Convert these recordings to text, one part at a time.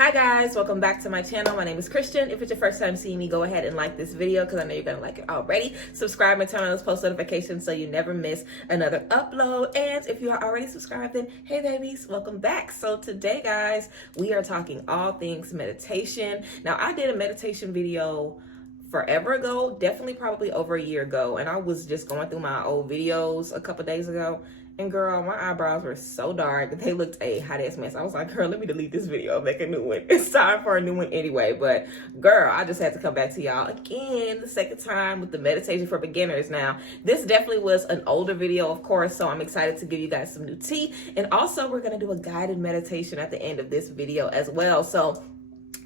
Hi guys, welcome back to my channel. My name is Christian. If it's your first time seeing me, go ahead and like this video because I know you're gonna like it already. Subscribe and turn on those post notifications so you never miss another upload. And if you are already subscribed, then hey babies, welcome back. So today guys, we are talking all things meditation. Now I did a meditation video forever ago, definitely probably over a year ago, and I was just going through my old videos a couple days ago, and girl, my eyebrows were so dark they looked a hot ass mess. I was like, girl, let me delete this video and make a new one. It's time for a new one anyway. But girl, I just had to come back to y'all again the second time with the meditation for beginners. Now this definitely was an older video, of course, so I'm excited to give you guys some new tea. And also we're gonna do a guided meditation at the end of this video as well. So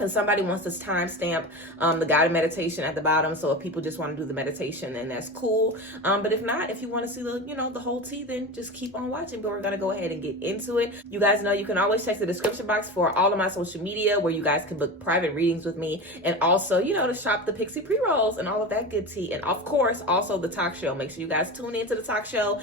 and somebody wants to timestamp the guided meditation at the bottom, so if people just want to do the meditation, then that's cool. But if not, if you want to see the whole tea, then just keep on watching. But we're gonna go ahead and get into it. You guys know you can always check the description box for all of my social media, where you guys can book private readings with me, and also to shop the Pixie pre-rolls and all of that good tea. And of course, also the talk show. Make sure you guys tune into the talk show.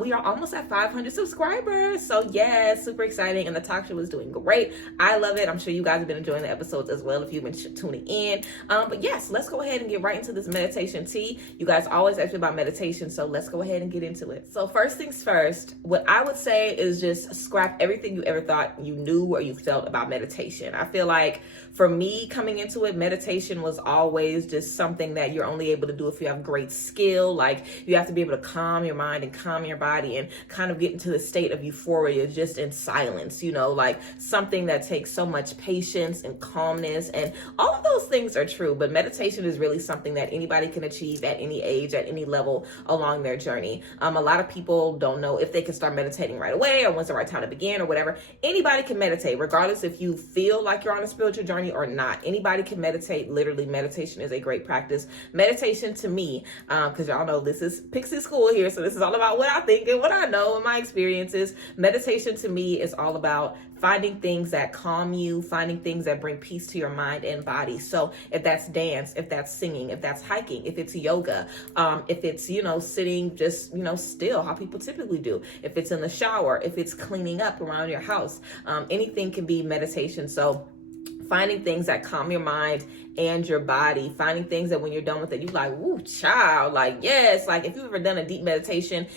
We are almost at 500 subscribers, so yeah, super exciting. And the talk show is doing great. I love it. I'm sure you guys have been enjoying the episodes as well if you've been tuning in. But yes, let's go ahead and get right into this meditation tea. You guys always ask me about meditation, so let's go ahead and get into it. So first things first, what I would say is just scrap everything you ever thought you knew or you felt about meditation. I feel like for me coming into it, meditation was always just something that you're only able to do if you have great skill. Like you have to be able to calm your mind and calm your body and kind of get into the state of euphoria just in silence, like something that takes so much patience and calmness, and all of those things are true, but meditation is really something that anybody can achieve at any age, at any level along their journey. A lot of people don't know if they can start meditating right away or when's the right time to begin or whatever. Anybody can meditate, regardless if you feel like you're on a spiritual journey or not. Anybody can meditate. Literally, meditation is a great practice. Meditation to me, because y'all know this is Pixie school here, so this is all about what I think and what I know and my experiences. Meditation to me is all about finding things that calm you, finding things that bring peace to your mind and body. So if that's dance, if that's singing, if that's hiking, if it's yoga, if it's, sitting just, still, how people typically do, if it's in the shower, if it's cleaning up around your house, anything can be meditation. So finding things that calm your mind and your body, finding things that when you're done with it, you're like, woo, child, like, yes. Like if you've ever done a deep meditation,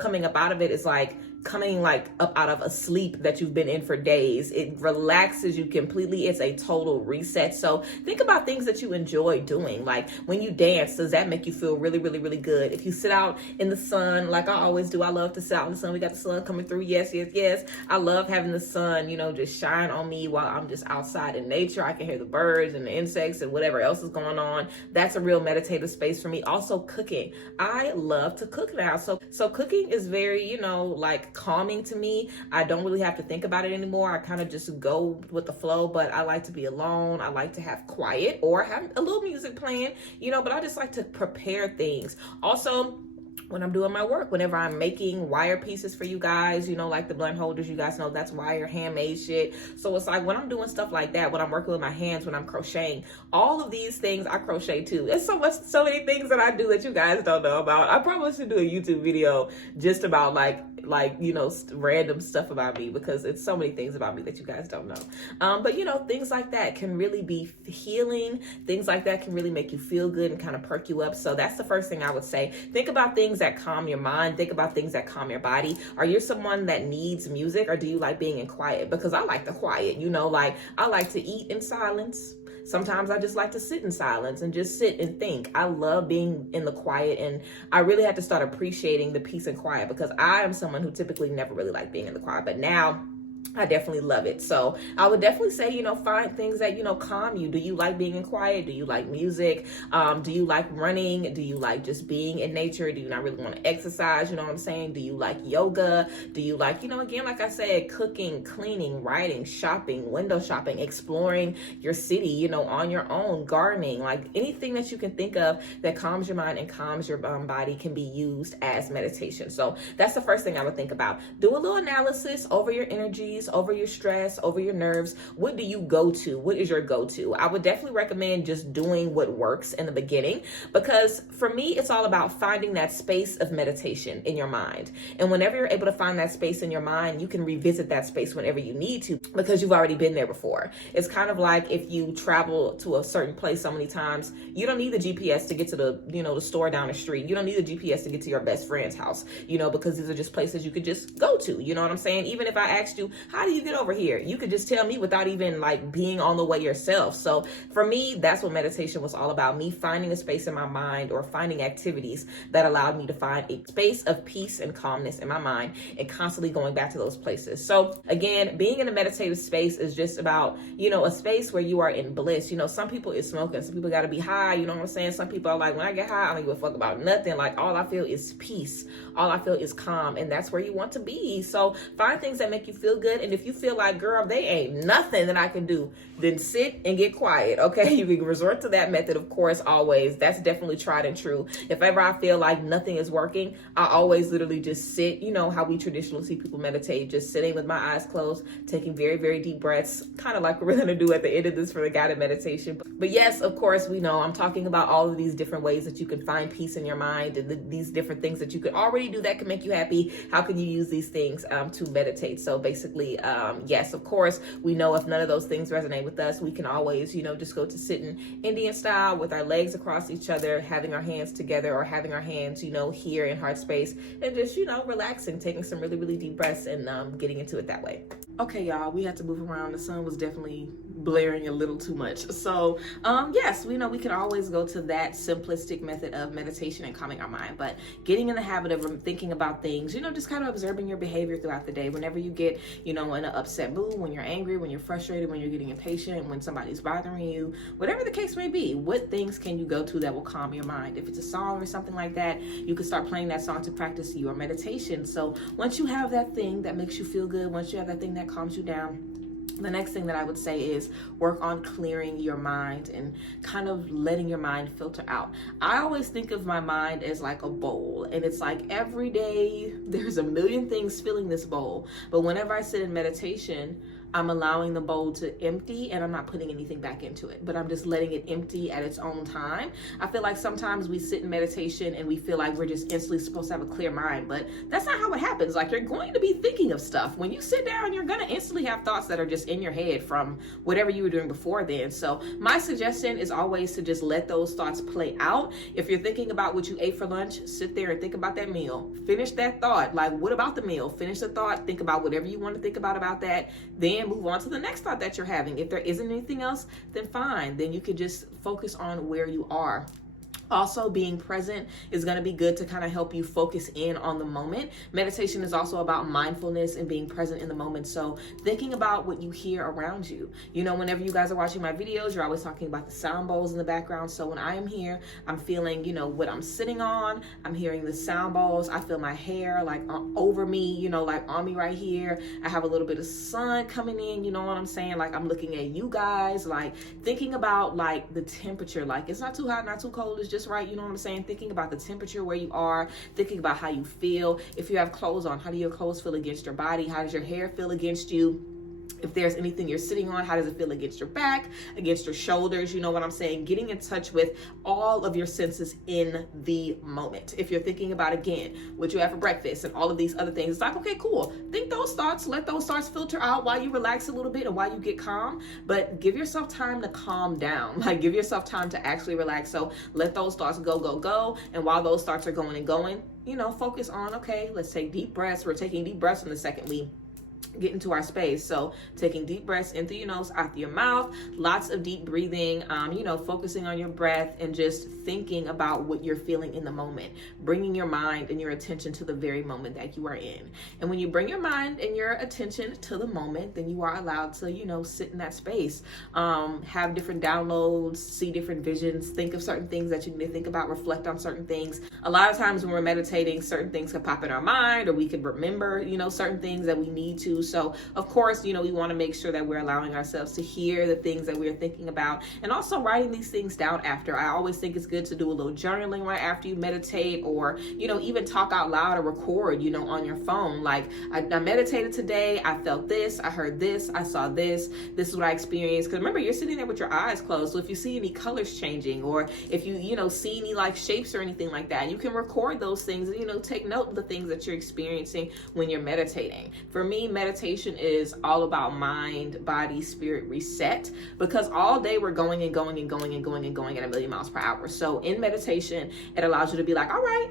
coming up out of it is like coming like up out of a sleep that you've been in for days. It relaxes you completely. It's a total reset. So think about things that you enjoy doing. Like when you dance, does that make you feel really, really, really good? If you sit out in the sun, like I always do, I love to sit out in the sun. We got the sun coming through. Yes, yes, yes. I love having the sun, just shine on me while I'm just outside in nature. I can hear the birds and the insects and whatever else is going on. That's a real meditative space for me. Also cooking. I love to cook now. So cooking is very, like calming to me. I don't really have to think about it anymore. I kind of just go with the flow, but I like to be alone. I like to have quiet or have a little music playing, but I just like to prepare things. Also, when I'm doing my work, whenever I'm making wire pieces for you guys, like the blunt holders, you guys know that's wire, handmade shit. So it's like when I'm doing stuff like that, when I'm working with my hands, when I'm crocheting, all of these things I crochet too. There's so many things that I do that you guys don't know about. I probably should do a YouTube video just about like random stuff about me, because it's so many things about me that you guys don't know. But things like that can really be healing. Things like that can really make you feel good and kind of perk you up. So that's the first thing I would say. Think about things that calm your mind. Think about things that calm your body. Are you someone that needs music, or do you like being in quiet? Because I like the quiet, like I like to eat in silence. Sometimes I just like to sit in silence and just sit and think. I love being in the quiet, and I really had to start appreciating the peace and quiet, because I am someone who typically never really liked being in the quiet, but now I definitely love it. So I would definitely say, find things that, calm you. Do you like being in quiet? Do you like music? Do you like running? Do you like just being in nature? Do you not really want to exercise? You know what I'm saying? Do you like yoga? Do you like, again, like I said, cooking, cleaning, writing, shopping, window shopping, exploring your city, on your own, gardening, like anything that you can think of that calms your mind and calms your body can be used as meditation. So that's the first thing I would think about. Do a little analysis over your energies. worries, over your stress, over your nerves, what do you go to? What is your go-to? I would definitely recommend just doing what works in the beginning, because for me, it's all about finding that space of meditation in your mind. And whenever you're able to find that space in your mind, you can revisit that space whenever you need to, because you've already been there before. It's kind of like if you travel to a certain place so many times, you don't need the GPS to get to the, the store down the street. You don't need the GPS to get to your best friend's house, because these are just places you could just go to. You know what I'm saying? Even if I asked you, how do you get over here? You could just tell me without even like being on the way yourself. So for me, that's what meditation was all about. Me finding a space in my mind, or finding activities that allowed me to find a space of peace and calmness in my mind, and constantly going back to those places. So again, being in a meditative space is just about, a space where you are in bliss. Some people is smoking, some people got to be high. You know what I'm saying? Some people are like, when I get high, I don't give a fuck about nothing. Like, all I feel is peace. All I feel is calm. And that's where you want to be. So find things that make you feel good. And if you feel like, girl, they ain't nothing that I can do, then sit and get quiet. Okay. You can resort to that method, of course, always. That's definitely tried and true. If ever I feel like nothing is working, I always literally just sit, how we traditionally see people meditate, just sitting with my eyes closed, taking very, very deep breaths, kind of like we're going to do at the end of this for the guided meditation. But yes, of course, we know I'm talking about all of these different ways that you can find peace in your mind, and these different things that you could already do that can make you happy. How can you use these things to meditate? So basically, yes, of course, we know if none of those things resonate with us, we can always, just go to sitting Indian style with our legs across each other, having our hands together, or having our hands, here in heart space, and just, relaxing, taking some really, really deep breaths, and getting into it that way. Okay, y'all, we had to move around. The sun was definitely blaring a little too much. So, yes, we know we can always go to that simplistic method of meditation and calming our mind, but getting in the habit of thinking about things, just kind of observing your behavior throughout the day. Whenever you get, in an upset mood, when you're angry, when you're frustrated, when you're getting impatient, when somebody's bothering you, whatever the case may be, what things can you go to that will calm your mind? If it's a song or something like that, you can start playing that song to practice your meditation. So once you have that thing that makes you feel good, once you have that thing that calms you down, the next thing that I would say is work on clearing your mind and kind of letting your mind filter out. I always think of my mind as like a bowl, and it's like every day there's a million things filling this bowl. But whenever I sit in meditation, I'm allowing the bowl to empty, and I'm not putting anything back into it, but I'm just letting it empty at its own time. I feel like sometimes we sit in meditation and we feel like we're just instantly supposed to have a clear mind, but that's not how it happens. Like, you're going to be thinking of stuff. When you sit down, you're going to instantly have thoughts that are just in your head from whatever you were doing before then. So my suggestion is always to just let those thoughts play out. If you're thinking about what you ate for lunch, sit there and think about that meal. Finish that thought. Like, what about the meal? Finish the thought. Think about whatever you want to think about that. Then move on to the next thought that you're having. If there isn't anything else, then fine. Then you could just focus on where you are. Also, being present is going to be good to kind of help you focus in on the moment. Meditation is also about mindfulness and being present in the moment. So thinking about what you hear around you. Whenever you guys are watching my videos, you're always talking about the sound bowls in the background. So when I am here, I'm feeling, what I'm sitting on. I'm hearing the sound bowls. I feel my hair like over me, like on me right here. I have a little bit of sun coming in, you know what I'm saying? Like, I'm looking at you guys, like thinking about like the temperature. Like, it's not too hot, not too cold. It's just right, you know what I'm saying? Thinking about the temperature where you are, thinking about how you feel. If you have clothes on, how do your clothes feel against your body? How does your hair feel against you? If there's anything you're sitting on, how does it feel against your back, against your shoulders? You know what I'm saying? Getting in touch with all of your senses in the moment. If you're thinking about, again, what you have for breakfast and all of these other things, it's like, okay, cool. Think those thoughts, let those thoughts filter out while you relax a little bit and while you get calm, but give yourself time to calm down. Like, give yourself time to actually relax. So let those thoughts go. And while those thoughts are going and going, focus on, okay, let's take deep breaths. We're taking deep breaths in the second we get into our space. So taking deep breaths in through your nose, out through your mouth, lots of deep breathing, focusing on your breath and just thinking about what you're feeling in the moment, bringing your mind and your attention to the very moment that you are in. And when you bring your mind and your attention to the moment, then you are allowed to, sit in that space, have different downloads, see different visions, think of certain things that you need to think about, reflect on certain things. A lot of times when we're meditating, certain things can pop in our mind, or we can remember, certain things that we need to too. So of course, we want to make sure that we're allowing ourselves to hear the things that we're thinking about, and also writing these things down after. I always think it's good to do a little journaling right after you meditate, or even talk out loud or record on your phone, like I meditated today, I felt this, I heard this, I saw this is what I experienced. Because remember, you're sitting there with your eyes closed, so if you see any colors changing, or if you see any like shapes or anything like that, you can record those things and take note of the things that you're experiencing when you're meditating. For me, meditation is all about mind, body, spirit reset, because all day we're going and going and going and going and going at 1,000,000 miles per hour. So in meditation, it allows you to be like, all right,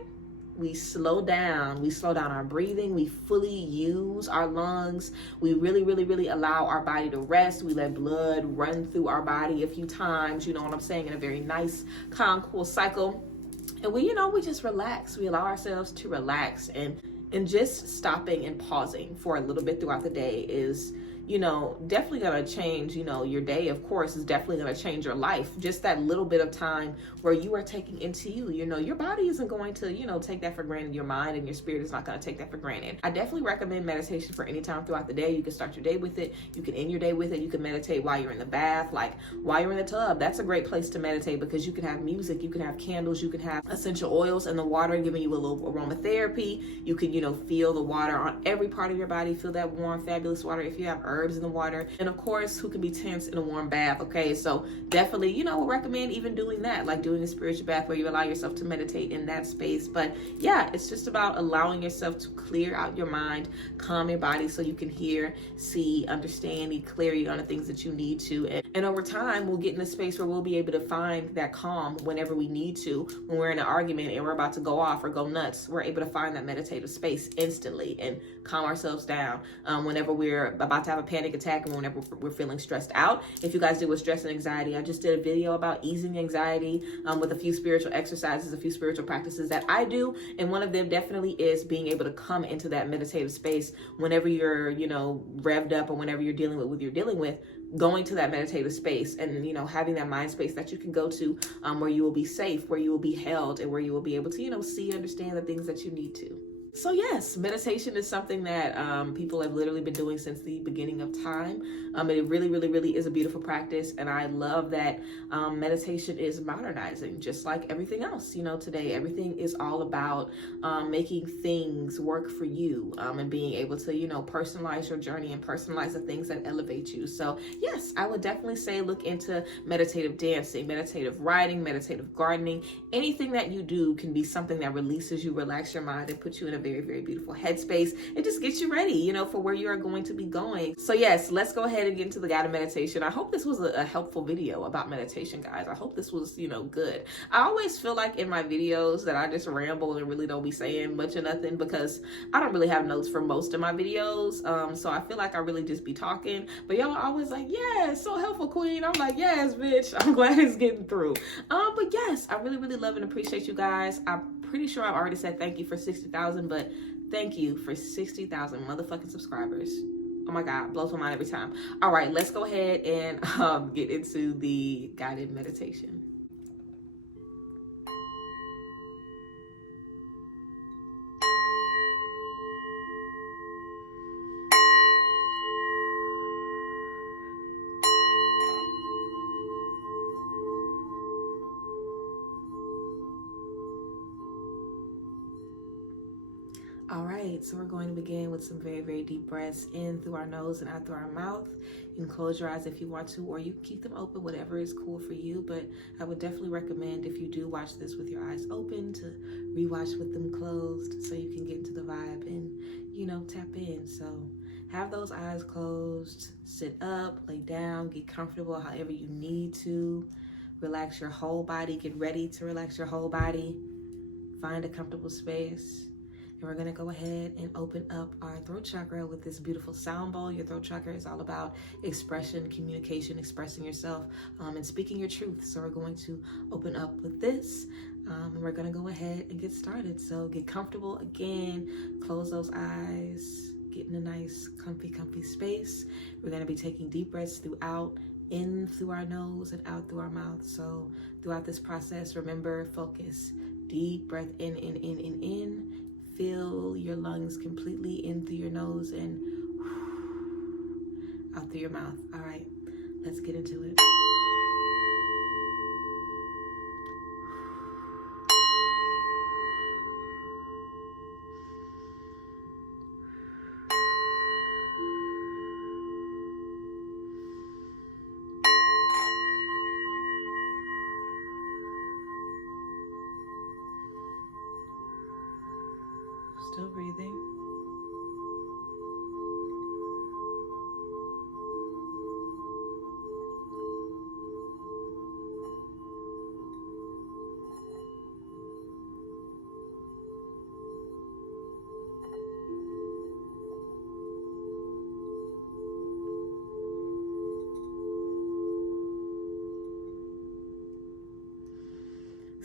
we slow down our breathing, we fully use our lungs, we really allow our body to rest, we let blood run through our body a few times, you know what I'm saying, in a very nice, calm, cool cycle. And we just relax. We allow ourselves to relax, and just stopping and pausing for a little bit throughout the day is definitely going to change, your day, of course, is definitely going to change your life. Just that little bit of time where you are taking into your body isn't going to, take that for granted. Your mind and your spirit is not going to take that for granted. I definitely recommend meditation for any time throughout the day. You can start your day with it. You can end your day with it. You can meditate while you're in the bath, like while you're in the tub. That's a great place to meditate, because you can have music, you can have candles, you can have essential oils in the water giving you a little aromatherapy. You can, feel the water on every part of your body. Feel that warm, fabulous water. If you have herbs in the water, and of course, who can be tense in a warm bath? Okay, so definitely we'll recommend even doing that, like doing a spiritual bath where you allow yourself to meditate in that space. But yeah, it's just about allowing yourself to clear out your mind, calm your body, so you can hear, see, understand, need clarity on the things that you need to. And over time, we'll get in a space where we'll be able to find that calm whenever we need to. When we're in an argument and we're about to go off or go nuts, we're able to find that meditative space instantly and calm ourselves down. Whenever we're about to have a panic attack, and whenever we're feeling stressed out. If you guys deal with stress and anxiety, I just did a video about easing anxiety with a few spiritual exercises, a few spiritual practices that I do, and one of them definitely is being able to come into that meditative space whenever you're revved up, or whenever you're dealing with what you're dealing with. Going to that meditative space and having that mind space that you can go to, where you will be safe, where you will be held, and where you will be able to see, understand the things that you need to. So yes, meditation is something that people have literally been doing since the beginning of time. It really is a beautiful practice, and I love that meditation is modernizing, just like everything else. Today everything is all about making things work for you, and being able to personalize your journey and personalize the things that elevate you. So yes, I would definitely say look into meditative dancing, meditative writing, meditative gardening. Anything that you do can be something that releases you, relax your mind, and puts you in a very beautiful headspace. It just gets you ready, for where you are going to be going. So yes, let's go ahead and get into the guided meditation. I hope this was a helpful video about meditation, guys. I hope this was, good. I always feel like in my videos that I just ramble and really don't be saying much of nothing, because I don't really have notes for most of my videos. So I feel like I really just be talking, but y'all are always like, yeah, it's so helpful, queen. I'm like, yes, bitch. I'm glad it's getting through. But yes, I really love and appreciate you guys. I'm pretty sure I've already said thank you for 60,000, but thank you for 60,000 motherfucking subscribers. Oh my God, blows my mind every time. All right, let's go ahead and get into the guided meditation. All right, so we're going to begin with some very deep breaths in through our nose and out through our mouth. You can close your eyes if you want to, or you can keep them open, whatever is cool for you. But I would definitely recommend, if you do watch this with your eyes open, to rewatch with them closed, so you can get into the vibe and, tap in. So have those eyes closed, sit up, lay down, get comfortable however you need to. Relax your whole body, get ready to relax your whole body. Find a comfortable space. And we're going to go ahead and open up our throat chakra with this beautiful sound bowl. Your throat chakra is all about expression, communication, expressing yourself, and speaking your truth. So we're going to open up with this, and we're going to go ahead and get started. So get comfortable again, close those eyes, get in a nice, comfy space. We're going to be taking deep breaths throughout, in through our nose and out through our mouth. So throughout this process, remember, focus. Deep breath in. Fill your lungs completely in through your nose and out through your mouth. All right, let's get into it. Still breathing.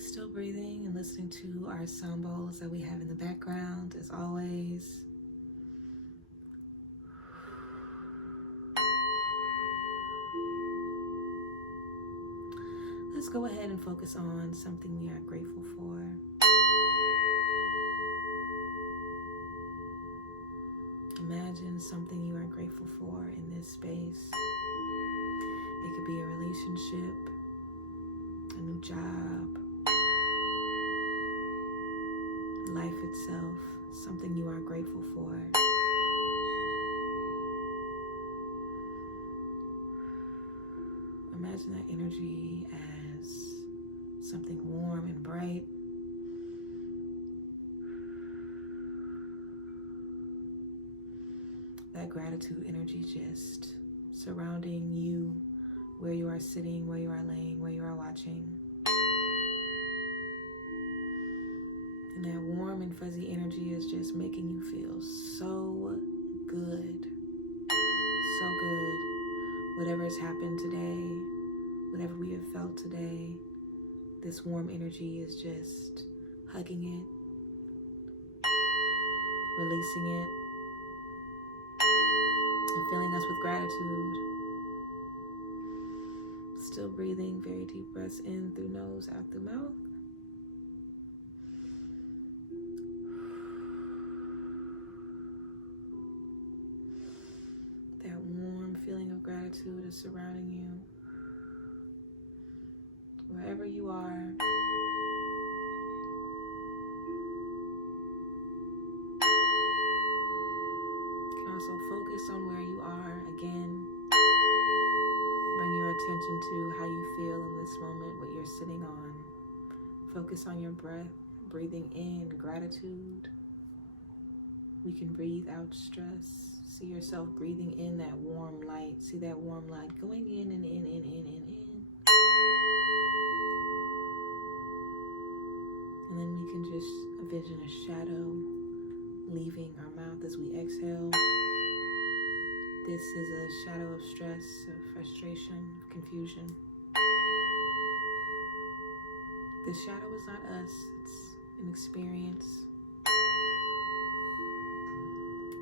Still breathing and listening to our sound bowls that we have in the background as always. Let's go ahead and focus on something we are grateful for. Imagine something you are grateful for in this space. It could be a relationship, a new job, life itself, something you are grateful for. Imagine that energy as something warm and bright. That gratitude energy just surrounding you, where you are sitting, where you are laying, where you are watching. And that warm and fuzzy energy is just making you feel so good. So good. Whatever has happened today, whatever we have felt today, this warm energy is just hugging it, releasing it, and filling us with gratitude. Still breathing, very deep breaths in through nose, out through mouth. That warm feeling of gratitude is surrounding you. Wherever you are, you can also focus on where you are again. Bring your attention to how you feel in this moment, what you're sitting on. Focus on your breath, breathing in gratitude. We can breathe out stress. See yourself breathing in that warm light. See that warm light going in and in and in and in. And then we can just envision a shadow leaving our mouth as we exhale. This is a shadow of stress, of frustration, of confusion. This shadow is not us, it's an experience.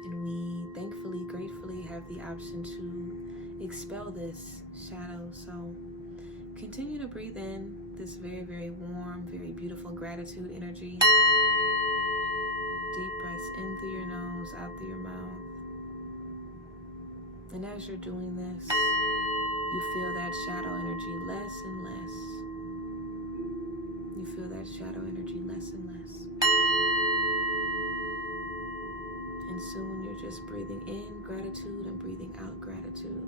And we thankfully, gratefully have the option to expel this shadow. So continue to breathe in this very, very warm, very beautiful gratitude energy. Deep breaths in through your nose, out through your mouth. And as you're doing this, you feel that shadow energy less and less. You feel that shadow energy less and less. And soon you're just breathing in gratitude and breathing out gratitude.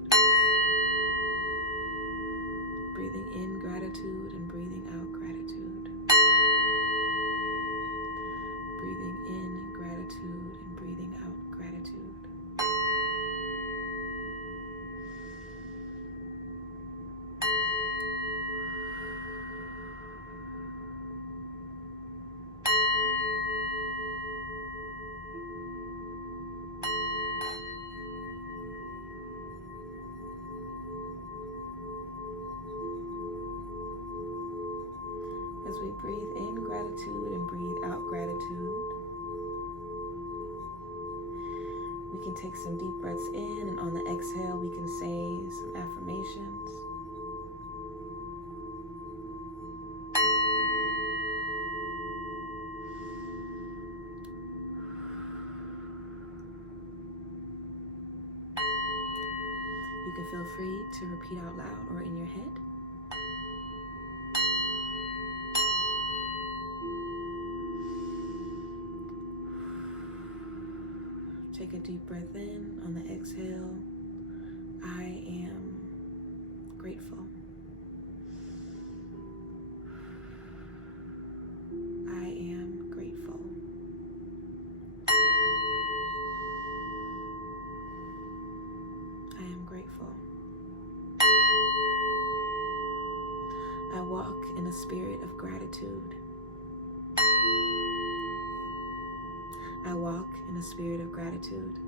Breathing in gratitude and breathing out gratitude. Breathing in gratitude and breathing out gratitude. As we breathe in gratitude and breathe out gratitude, we can take some deep breaths in, and on the exhale, we can say some affirmations. can feel free to repeat out loud or in your head. Take a deep breath in. On the exhale, I am grateful. I am grateful. I am grateful. I walk in a spirit of gratitude. I walk in a spirit of gratitude.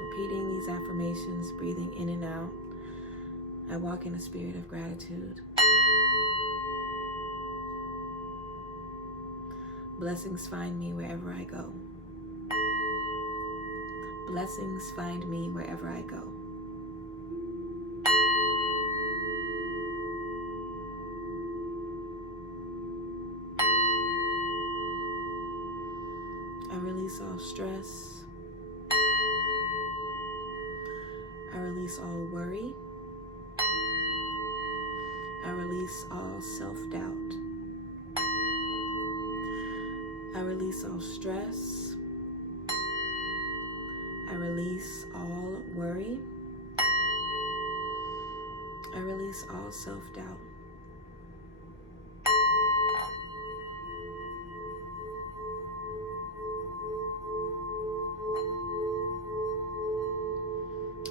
Repeating these affirmations, breathing in and out. I walk in a spirit of gratitude. Blessings find me wherever I go. Blessings find me wherever I go. I release all stress. I release all worry. I release all self-doubt. I release all stress. I release all worry. I release all self-doubt.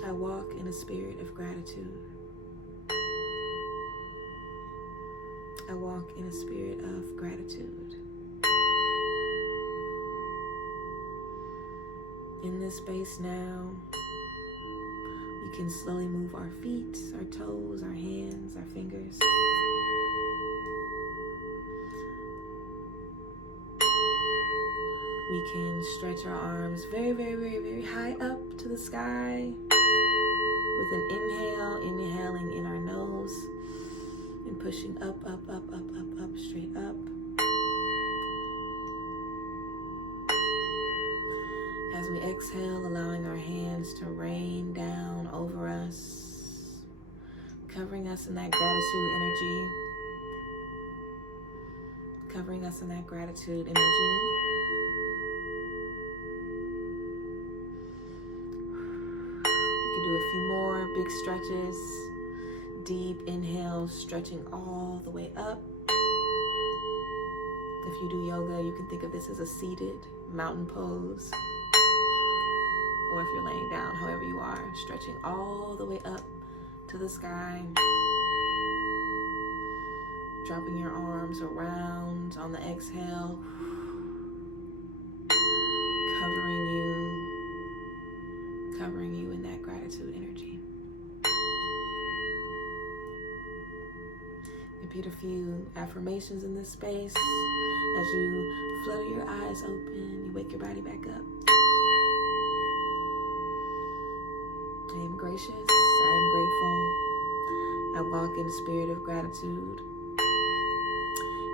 I walk in a spirit of gratitude. I walk in a spirit of gratitude. In this space now, we can slowly move our feet, our toes, our hands, our fingers. We can stretch our arms very, very, very, very high up to the sky with an inhale, inhaling in our nose and pushing up, up, up, up, up, up, straight up. As we exhale, allowing our hands to rain down over us, covering us in that gratitude energy, covering us in that gratitude energy. We can do a few more big stretches. Deep inhale, stretching all the way up. If you do yoga, you can think of this as a seated mountain pose. Or if you're laying down, however you are, stretching all the way up to the sky. Dropping your arms around on the exhale. Covering you in that gratitude energy. Repeat a few affirmations in this space. As you flutter your eyes open, you wake your body back up. I am gracious, I am grateful. I walk in a spirit of gratitude.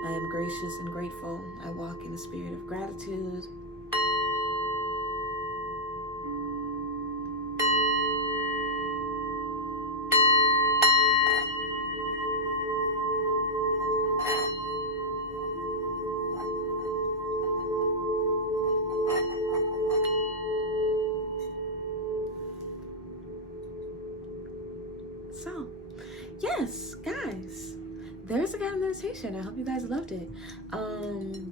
I am gracious and grateful. I walk in a spirit of gratitude. So, yes, guys, there's a guided meditation. I hope you guys loved it.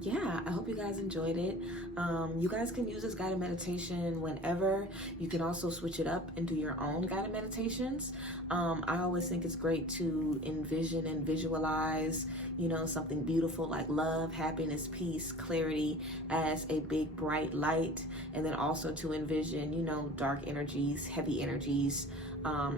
Yeah, I hope you guys enjoyed it. You guys can use this guided meditation whenever. You can also switch it up and do your own guided meditations. I always think it's great to envision and visualize, you know, something beautiful like love, happiness, peace, clarity as a big bright light, and then also to envision, you know, dark energies, heavy energies,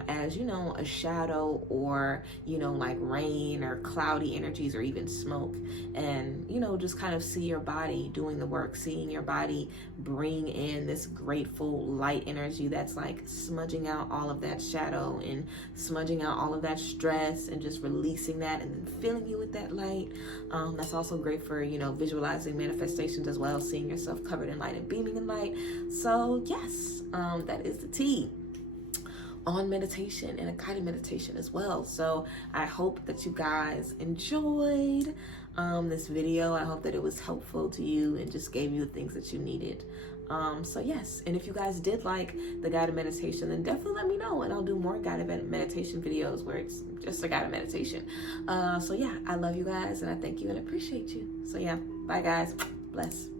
as, you know, a shadow, or, you know, like rain or cloudy energies, or even smoke. And, you know, just kind of see your body doing the work, seeing your body bring in this grateful light energy that's like smudging out all of that shadow and smudging out all of that stress, and just releasing that and then filling you with that light. That's also great for, you know, visualizing manifestations as well, seeing yourself covered in light and beaming in light. So yes, that is the tea. on meditation and a guided meditation as well. So I hope that you guys enjoyed this video. I hope that it was helpful to you and just gave you the things that you needed. So yes, and if you guys did like the guided meditation, then definitely let me know, and I'll do more guided meditation videos where it's just a guided meditation. So yeah, I love you guys, and I thank you and appreciate you. So yeah, bye guys, bless.